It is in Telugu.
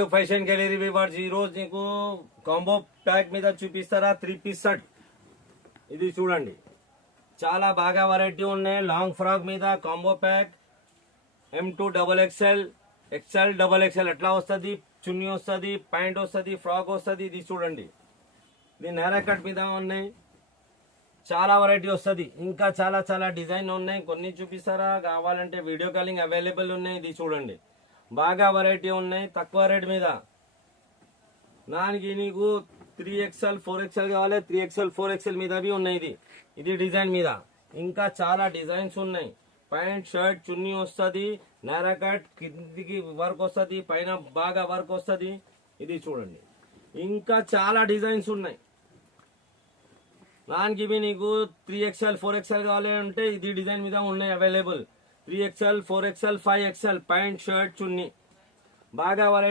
To fashion gallery viewers. ఈ రోజు నీకు కాంబో ప్యాక్ మీద చూపిస్తారా 3 పీస్ షర్ట్. ఇది చూడండి, చాలా బాగా వెరైటీ ఉన్నాయి. లాంగ్ ఫ్రాక్ మీద combo pack M2 XXL, XL XXL ఎట్లా వస్తుంది, చున్నీ వస్తుంది, ప్యాంట్ వస్తుంది, ఫ్రాక్ వస్తుంది. ఇది చూడండి, ఇది నేరా కట్ మీద ఉన్నాయి. చాలా వెరైటీ వస్తుంది. ఇంకా చాలా చాలా డిజైన్ ఉన్నాయి. కొన్ని చూపిస్తారా, కావాలంటే వీడియో కాలింగ్ అవైలబుల్ ఉన్నాయి. ఇది చూడండి, బాగా వెరైటీ ఉన్నాయి తక్కువ రేట్ మీద. దానికి నీకు 3XL 4XL కావాలి, 3XL 4XL మీద भी ఉన్నాయి. ఇది డిజైన్ మీద ఇంకా చాలా డిజైన్స్ ఉన్నాయి. ప్యాంట్ షర్ట్ చున్నీ వస్తుంది, నేరా కట్, కిందికి వర్క్ వస్తుంది, పైన బాగా వర్క్ వస్తుంది. ఇది చూడండి, ఇంకా చాలా డిజైన్స్ ఉన్నాయి. దానికి నీకు 3XL 4XL కావాలి అంటే ఇది డిజైన్ మీద ఉన్నాయి available. 3XL 4XL 5XL pant shirt చున్నీ బాగా